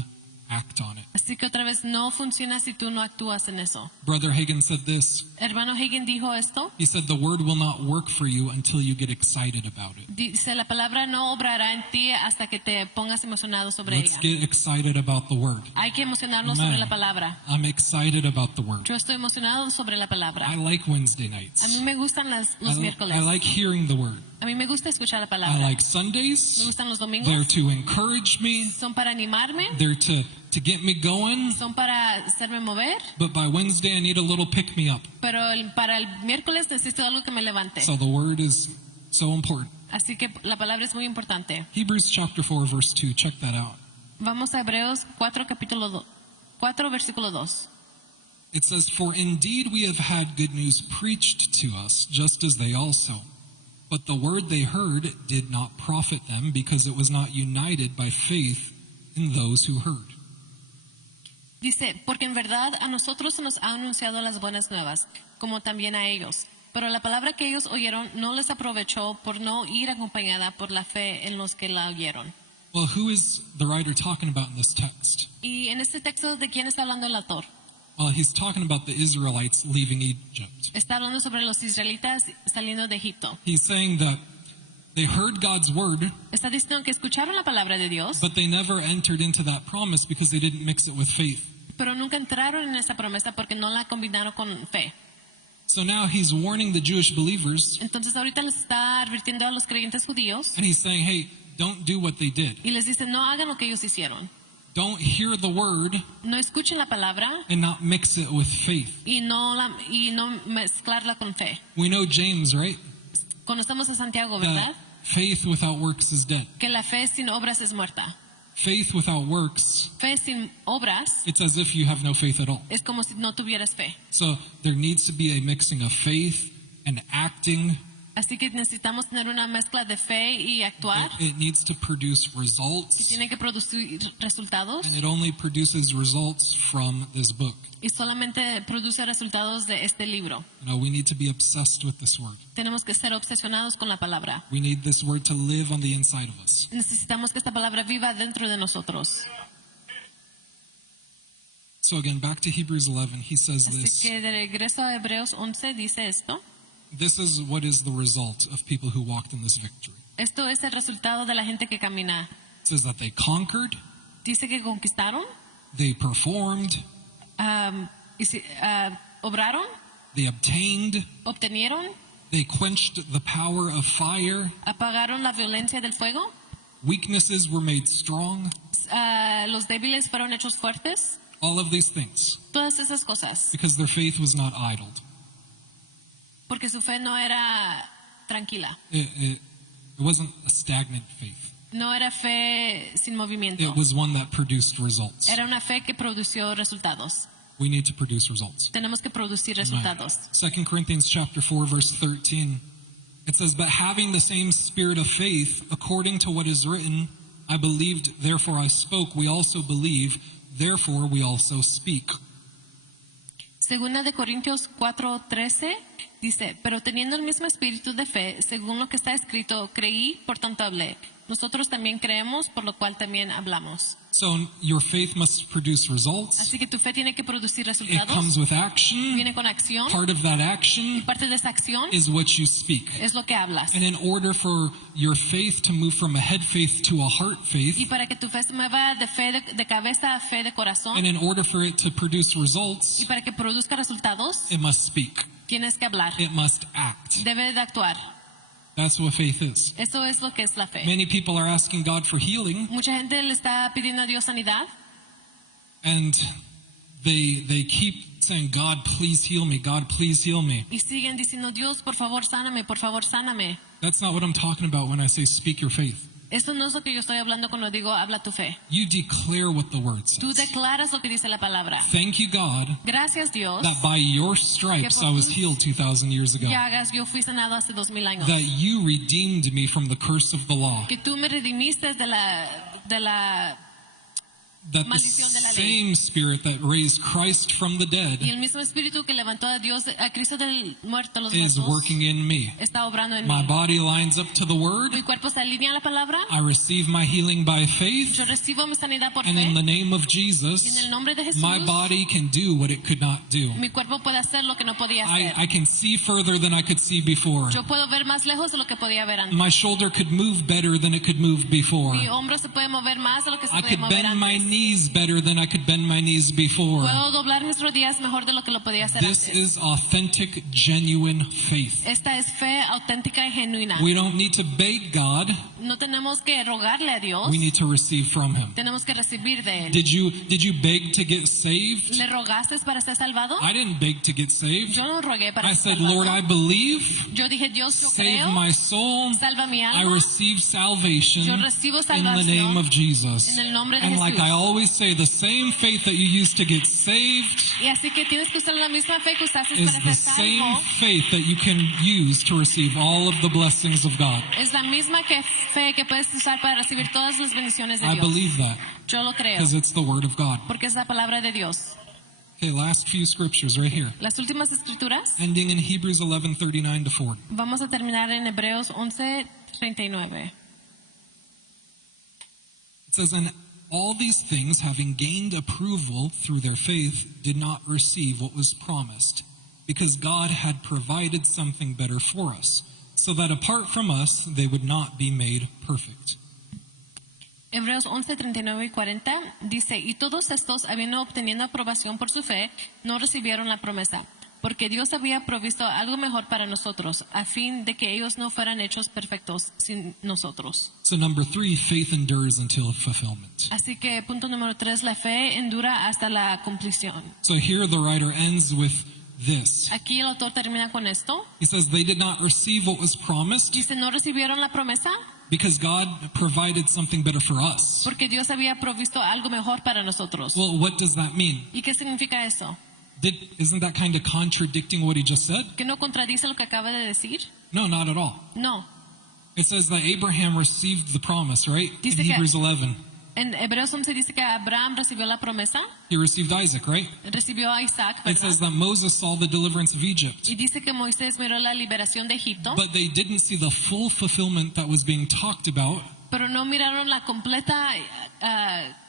act on it. Así que otra vez no funciona si tú no actúas en eso. Brother Hagin said this. Hermano Hagen dijo esto. He said the word will not work for you until you get excited about it. Dice, la palabra no obrará en ti hasta que te pongas emocionado sobre Let's ella. get excited about the word. Hay que emocionarnos Amen. sobre la palabra. I'm excited about the word. Yo estoy emocionado sobre la palabra. I like Wednesday A mí nights. me gustan los miércoles. I like hearing the word. A mí me gusta escuchar la I palabra. like Me Sundays. gustan los They're domingos. to encourage me. Son para animarme. They're to get me going. Son para hacerme mover. But by Wednesday, I need a little pick me up. Pero para el miércoles necesito algo que me levante. So the word is so important. Así que la palabra es muy importante. Hebrews chapter 4, verse 2. Check that out. Vamos a Hebreos 4 versículo 2. It says, for indeed we have had good news preached to us, just as they also. But the word they heard did not profit them, because it was not united by faith in those who heard. Dice, porque en verdad a nosotros se nos ha anunciado las buenas nuevas, como también a ellos. Pero la palabra que ellos oyeron no les aprovechó por no ir acompañada por la fe en los que la oyeron. Well, who is the writer talking about in this text? Y en este texto, ¿de quién está hablando el autor? Well, he's talking about the Israelites leaving Egypt. Está hablando sobre los israelitas saliendo de Egipto. He's saying that they heard God's word, Está diciendo que escucharon la palabra de Dios, but they never entered into that promise because they didn't mix it with faith. pero nunca entraron en esa promesa porque no la combinaron con fe. So now he's warning the Jewish believers, Entonces ahorita les está advirtiendo a los creyentes judíos and he's saying, hey, don't do what they did. y les dice, no hagan lo que ellos hicieron. Don't hear the word No escuchen la palabra and not mix it with faith. y no mezclarla con fe. We know James, right? Conocemos a Santiago, ¿verdad? That faith without works is dead. Que la fe sin obras es muerta. Faith without works, Fe sin obras it's as if you have no faith at all. es como si no tuvieras fe. So there needs to be a mixing of faith and acting. Así que necesitamos tener una mezcla de fe y actuar. It needs to produce Y results, tiene que producir resultados. and it only produces results from this book. Y solamente produce resultados de este libro. You know, we need to be obsessed with this word. Tenemos que ser obsesionados con la palabra. We need this word to live on the inside of us. Necesitamos que esta palabra viva dentro de nosotros. So again, back to Hebrews 11, he says Así this. que de regreso a Hebreos 11 dice esto. This is what is the result of people who walked in this victory. Esto es el resultado de la gente que camina. It says that they conquered, Dice que conquistaron, they performed, obraron, they obtained, obtenieron, they quenched the power of fire, apagaron la violencia del fuego, weaknesses were made strong, los débiles fueron hechos fuertes. all of these things, Todas esas cosas. because their faith was not idled. Porque su fe no era tranquila. It It wasn't a stagnant faith. No era fe sin movimiento. It was one that produced results. Era una fe que produció resultados. We need to produce results. Tenemos que producir resultados. 2 Corinthians chapter 4, verse 13. It says, "But having the same spirit of faith, according to what is written, I believed, therefore I spoke. We also believe, therefore we also speak." Segunda de Corintios 4:13 dice, pero teniendo el mismo espíritu de fe, según lo que está escrito, creí, por tanto hablé. Nosotros también creemos, por lo cual también hablamos. So your faith must produce results. Así que tu fe tiene que producir It resultados. comes with action. Viene con acción. Part of that Y action parte de esa acción is what you speak. es lo que hablas. And in order for your faith to move from a head faith to a heart Y faith, para que tu fe se mueva de fe de cabeza a fe de corazón, and in order for it to produce results, y para que produzca resultados, it must speak. tienes que hablar. It must act. Debe de actuar. That's what faith is. Eso es lo que es la fe. Many people are asking God for healing, Mucha gente le está pidiendo a Dios sanidad and they keep saying, "God, please heal me. God, please heal me." y siguen diciendo, Dios, por favor, sáname, por favor, sáname. That's not what I'm talking about when I say speak your faith. Eso no es lo que yo estoy hablando cuando digo, habla tu fe. You declare what the word Tú says. declaras lo que dice la palabra. Thank you, God, Gracias, Dios. that by your stripes I was healed 2,000 years ago. Llagas, yo fui sanado hace 2000 años. That you redeemed me from the curse of the law. Que tú me redimiste de la That the maldición de la ley. same spirit that raised Christ from the y dead el mismo espíritu que levantó a Dios, a Cristo del muerto, los is muertos, working in me. está obrando en My mí. body lines up to the word. Mi cuerpo se alinea a la palabra. I receive my healing by faith. Yo recibo mi sanidad por And in the fe. name of Y en Jesus, el nombre de Jesús, my body can do what it could not do. mi cuerpo puede hacer lo que no podía hacer. I can see further than I could see before. Yo puedo ver más lejos de lo que podía ver antes. My shoulder could move better than it could move before. Mi hombro se puede mover más de lo que se I podía could mover bend my antes. knees better than I could bend my knees before. Puedo doblar mis rodillas mejor de lo que lo podía hacer This antes. is authentic, genuine faith. Esta es fe auténtica y genuina. We don't need to beg God. No tenemos que rogarle a Dios. We need to receive from Him. Tenemos que recibir de Él. Did you beg to get saved? ¿Le rogaste para ser salvado? I didn't beg to get saved. Yo no rogué para I ser said, salvado. Lord, I believe. Yo dije, Dios, yo Save creo. my soul. Salva mi I alma. receive salvation Yo recibo in the name salvación of Jesus. en el nombre de And like Jesús. I always say, the same faith that you use to get saved Y así que tienes que usar la misma fe que usaste is para the ser same salvo. faith that you can use to receive all of the blessings of God. Es la misma fe que puedes usar para recibir todas las bendiciones de I Dios. believe that Yo lo creo, because it's the Word of God. porque es la palabra de Dios. Okay, last few scriptures right here. Las últimas escrituras, Ending in Hebrews 11:39 to 40. vamos a terminar en Hebreos 11:39. It says, "And all these things, having gained approval through their faith, did not receive what was promised, because God had provided something better for us, so that apart from us, they would not be made perfect." Hebreos 11:39 y 40 dice, y todos estos, habiendo obteniendo aprobación por su fe, no recibieron la promesa, porque Dios había provisto algo mejor para nosotros, a fin de que ellos no fueran hechos perfectos sin nosotros. So number 3, faith endures until fulfillment. Así que punto número 3, la fe endura hasta la cumplición. So here the writer ends with this. Aquí el autor termina con esto. He says they did not receive what was promised Dice, no recibieron la promesa because God provided something better for us. porque Dios había provisto algo mejor para nosotros. Well, what does that mean? ¿Y qué significa eso? Isn't that kind of contradicting what he just said? ¿Que no contradice lo que acaba de decir? No, not at all. No. It says that Abraham received the promise, right? In Dice que- Hebrews 11. En Hebreos 11 dice que Abraham recibió la promesa, He received Isaac, right? recibió a Isaac, It says ¿verdad? that Moses saw the deliverance of Egypt. Y dice que Moisés miró la liberación de Egipto, But they didn't see the full fulfillment that was being talked about pero no miraron la completa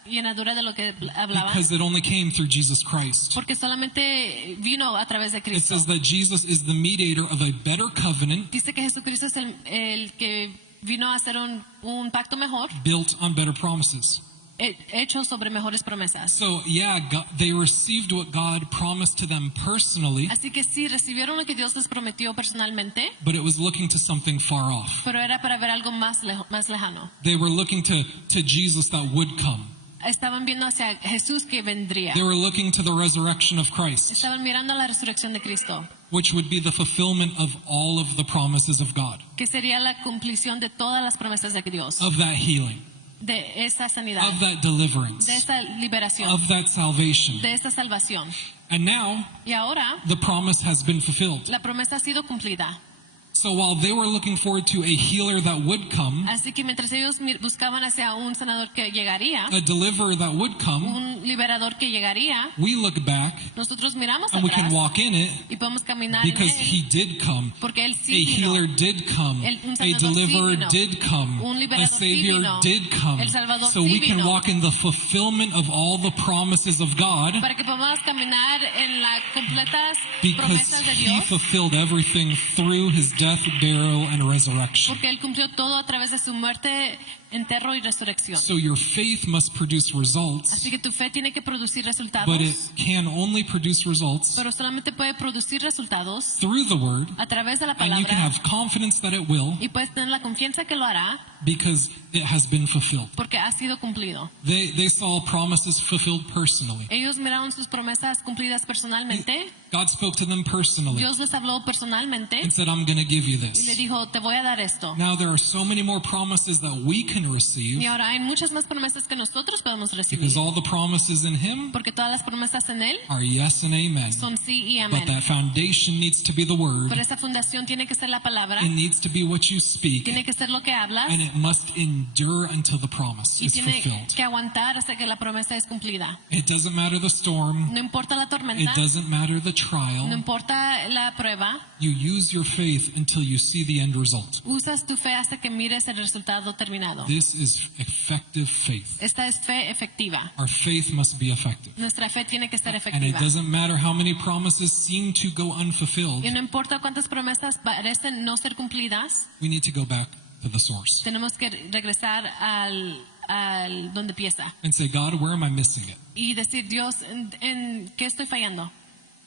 llenadura de lo que hablaban, because it only came through Jesus Christ. porque solamente vino a través de It Cristo. says that Jesus is the mediator of a better covenant Dice que Jesucristo es el que vino a hacer un pacto mejor, built on better promises. hecho sobre mejores promesas. So, yeah, they received what God promised to them personally, Así que sí, recibieron lo que Dios les prometió personalmente, but it was looking to something far off. pero era para ver algo más lejano. They were looking to Jesus that would come. Estaban viendo hacia Jesús que vendría. They were looking to the resurrection of Christ. Estaban mirando la resurrección de Cristo. which would be the fulfillment of all of the promises of God, que sería la cumplición de todas las promesas de Dios, of that healing, de esa sanidad, of that deliverance, de esta liberación, of that salvation. de esta salvación. And now Y ahora the promise has been fulfilled. la promesa ha sido cumplida. So while they were looking forward to a healer that would come, Así que mientras ellos buscaban hacia un sanador que llegaría, a deliverer that would come, un liberador que llegaría, we look back nosotros miramos and we can atrás walk in it y podemos caminar en because él, he did come. porque él A sí vino. healer did come. Un A sanador sí deliverer vino. did come. Un A liberador sí savior vino. did come. El Salvador So sí we can vino. walk in the fulfillment of all the promises of God Para que podamos caminar en las completas because promesas de he Dios, fulfilled everything through his death, burial, and resurrection. porque él cumplió todo a través de su muerte, entierro y resurrección. So your faith must produce results, Así que tu fe tiene que producir resultados, but it can only produce results pero solamente puede producir resultados through the word, a través de la and you can palabra, have confidence that it will y puedes tener la confianza que lo hará because it has been fulfilled. porque ha sido cumplido. They saw promises fulfilled personally. Ellos miraron sus promesas cumplidas personalmente. God spoke to them personally Dios les habló personalmente and said, I'm going to give you y le this. dijo, te voy a dar esto. Now there are so many more promises that we can receive Y ahora hay muchas más promesas que nosotros podemos recibir, because all the promises in Him porque todas las promesas en él are yes and amen. son sí y But amén. that foundation needs to be the Word. Pero esa fundación tiene que ser la palabra, It needs to be what you speak, tiene que ser lo que hablas and it must endure until the promise y is tiene fulfilled. que aguantar hasta que la promesa es cumplida. It doesn't matter the storm. No importa la It tormenta, doesn't matter the no trial. importa la prueba, You use your faith until you see the end result. usas tu fe hasta que mires el resultado terminado. This is effective faith. Esta es fe efectiva. Our faith must be effective. Nuestra fe tiene que ser And it efectiva. doesn't matter how many promises seem to go unfulfilled. Y no importa cuántas promesas parecen no ser cumplidas, We need to go back to the source tenemos que regresar al donde empieza and say, God, where am I missing it? y decir, Dios, ¿en qué estoy fallando?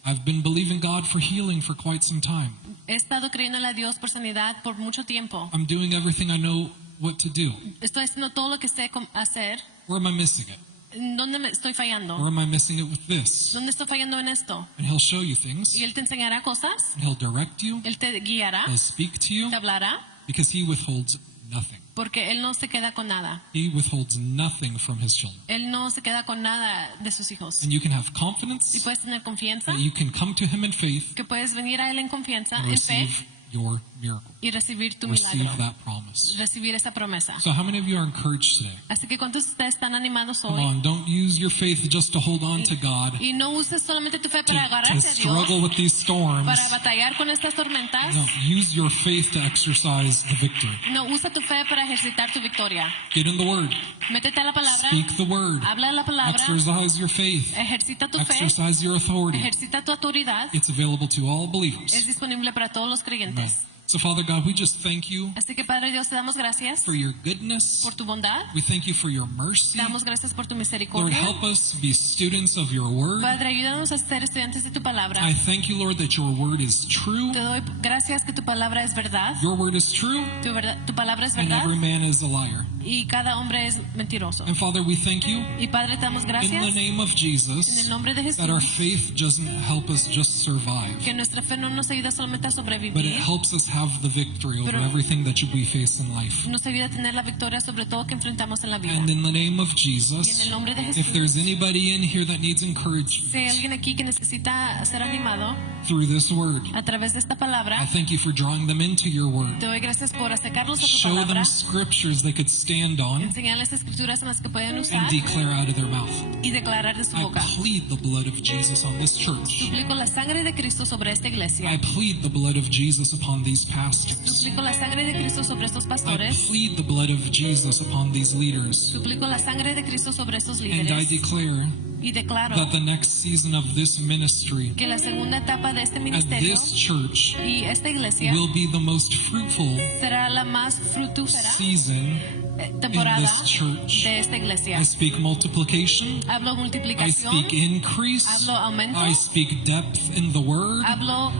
I've been believing God for healing for quite some time. He estado creyéndole a Dios por sanidad por mucho tiempo. I'm doing everything I know what to do. Estoy haciendo todo lo que sé hacer. Where am I missing it? ¿En dónde me estoy fallando? Where am I missing it with this? ¿Dónde estoy fallando en esto? And He'll show you things. Y Él te enseñará cosas, And He'll direct you. Él te guiará, He'll speak to you te hablará, because He withholds nothing. porque Él no se queda con nada. He withholds nothing from His children. Él no se queda con nada de sus hijos. And you can have Y confidence puedes tener confianza, that you can come to Him in faith que puedes venir a Él en confianza, and en fe, receive your miracle. y recibir tu Receive milagro, that promise. recibir esa promesa. So how many of you are encouraged today? Así que ¿cuántos de ustedes están animados Come hoy? on, don't use your faith just to hold on to God, Y no uses solamente tu fe to para agarrarse a struggle Dios, with these storms. para batallar con estas tormentas. No, use your faith to exercise the victory. No, usa tu fe para ejercitar tu victoria. Get in the Word. Métete a la palabra, Speak the Word. habla la palabra, Exercise your faith. ejercita tu fe, Exercise your authority. ejercita tu autoridad. It's available to all Es believers. disponible para todos los creyentes. So, Father God, we just thank you Así que Padre Dios, te damos gracias for your goodness. por tu bondad, We thank you for your mercy. te damos gracias por tu Lord, misericordia. help us be students of your word. Padre, ayúdanos a ser estudiantes de tu palabra. I thank you, Lord, that your word is true. Te doy gracias que tu palabra es verdad, Your word is true, tu palabra es and verdad, every man is a liar. y cada hombre es mentiroso. And Father, we thank you Y Padre, te damos in the gracias name of en el Jesus nombre de that our Jesús, faith doesn't help us just survive, que nuestra fe no nos ayuda solamente a but it sobrevivir, helps us have the victory over Pero- everything that we face in life. nos ayuda a tener la victoria sobre todo que enfrentamos en la vida. And in the name of Y en Jesus, el nombre de if Jesús, there's anybody in here that needs si hay encouragement alguien aquí que necesita ser animado through this word, a través de esta I palabra, thank you for drawing them into your word. te doy gracias por acercarlos a tu Show them palabra, scriptures they could stand on enseñarles escrituras en las que pueden usar and declare out of their mouth. y declarar de su I boca. plead the blood of Jesus on this church. Suplico la sangre de Cristo sobre esta iglesia. I plead the blood of Jesus upon these pastors. Suplico la sangre de Cristo sobre estos I pastores. plead the blood of Jesus upon these leaders. Suplico la sangre de Cristo sobre estos And I líderes. declare Y declaro that the next season of this ministry que la segunda etapa de este at ministerio this church y esta iglesia will be the most fruitful será la más fructífera season in temporada this church. de esta iglesia. I speak multiplication. Hablo I multiplicación, speak increase. hablo aumento, I speak depth in the word. hablo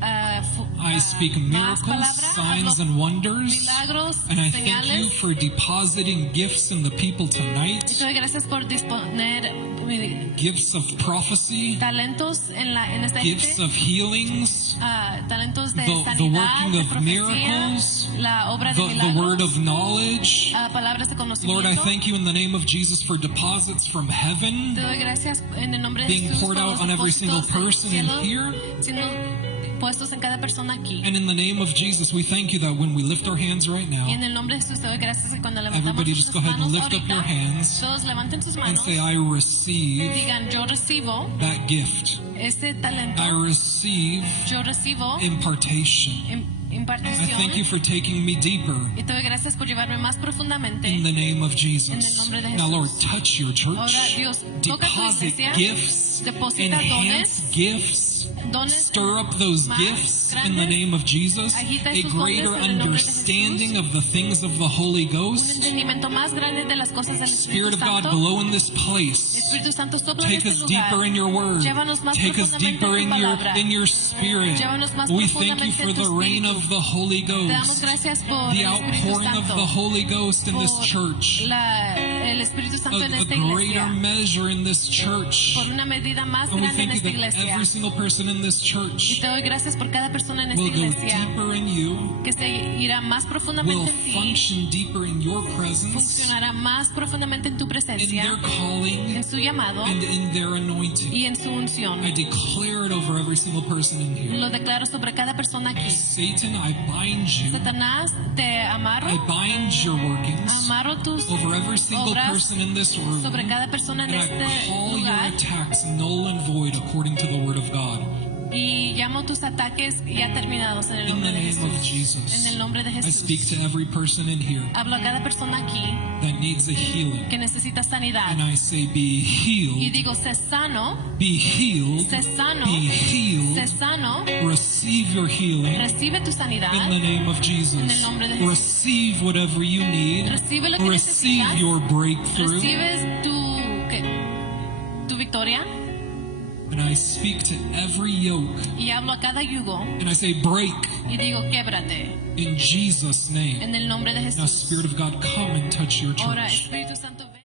I speak más miracles, palabra, signs, hablo and wonders. milagros, And I thank you señales. for depositing gifts in the people Y tonight. te doy gracias por disponer gifts of prophecy, talentos en esta gifts gente, of healings, talentos de the sanidad, working de of profecía, miracles, la obra de the word milagros, of knowledge. palabras de Lord, conocimiento. I thank you in the name of Jesus for deposits from heaven Te doy gracias en el nombre de being Jesús poured por out los on every single depósitos del person in cielo here. siendo puestos en cada persona aquí. And in the name of Jesus, we thank you that when we lift our hands right Y now en el nombre de Jesús te doy gracias que cuando levantamos Everybody just go nuestras ahead and manos lift up your ahorita, hands todos levanten sus and manos, say, I receive digan yo recibo that gift. este talento, I receive yo recibo impartation. I impartición. thank you for taking me deeper Y te doy gracias por llevarme más profundamente. in the name of En el Jesus. nombre de Now, Jesús. Lord, touch your church. Ahora, Dios, toca tu Deposit iglesia, gifts, deposita enhance dones, gifts, dones stir up those más gifts in the grandes, name of Jesus. agita A esos greater dones en el nombre de understanding Jesús. of the things of the Holy un Ghost. entendimiento más grande de las cosas del Spirit Espíritu of God, Santo. blow in this place. Espíritu Santo, sopla en Take este us lugar. deeper in your word. Llévanos más Take us profundamente deeper en in tu your palabra. spirit. Llévanos más We thank you profundamente for en tu the reign espíritu. of the Holy Te damos Ghost. gracias por The el Espíritu outpouring of Santo, the Holy Ghost in this por church. el Espíritu Santo en A esta greater iglesia, measure in this church. por una medida más And we grande en thank you esta that iglesia. every single person in this Y church te doy gracias por cada persona en esta will go iglesia deeper in you, que se irá más will profundamente en ti, function deeper in your presence, funcionará más profundamente en tu in presencia, their calling, en su llamado and in their anointing. y en su unción. I declare it over every single person in here. Lo declaro sobre cada persona aquí. Satan, I bind you. Satanás, te amarro, I bind your workings amarro tus over every single obras person in this room. sobre cada persona en And I este call your lugar attacks null and void according to the word of God. y llamo tus ataques ya terminados en el In nombre the de name of Jesús. En Jesus, el nombre de I speak Jesús. to every person in here Hablo a cada persona aquí that needs a healing. que necesita sanidad And I say, be y healed, digo, sé sano, be healed, sé sano, be sé healed. sano, Receive your healing recibe tu sanidad, in the name of Jesus. En el nombre de Jesús. Receive whatever you need. recibe lo que Receive necesitas, your breakthrough. recibes tu victoria And I speak to every yoke. y hablo a cada yugo And I say, break y digo, québrate in Jesus' name. en el nombre de Now, Jesús. Spirit of God, come and touch your Ahora, church. Espíritu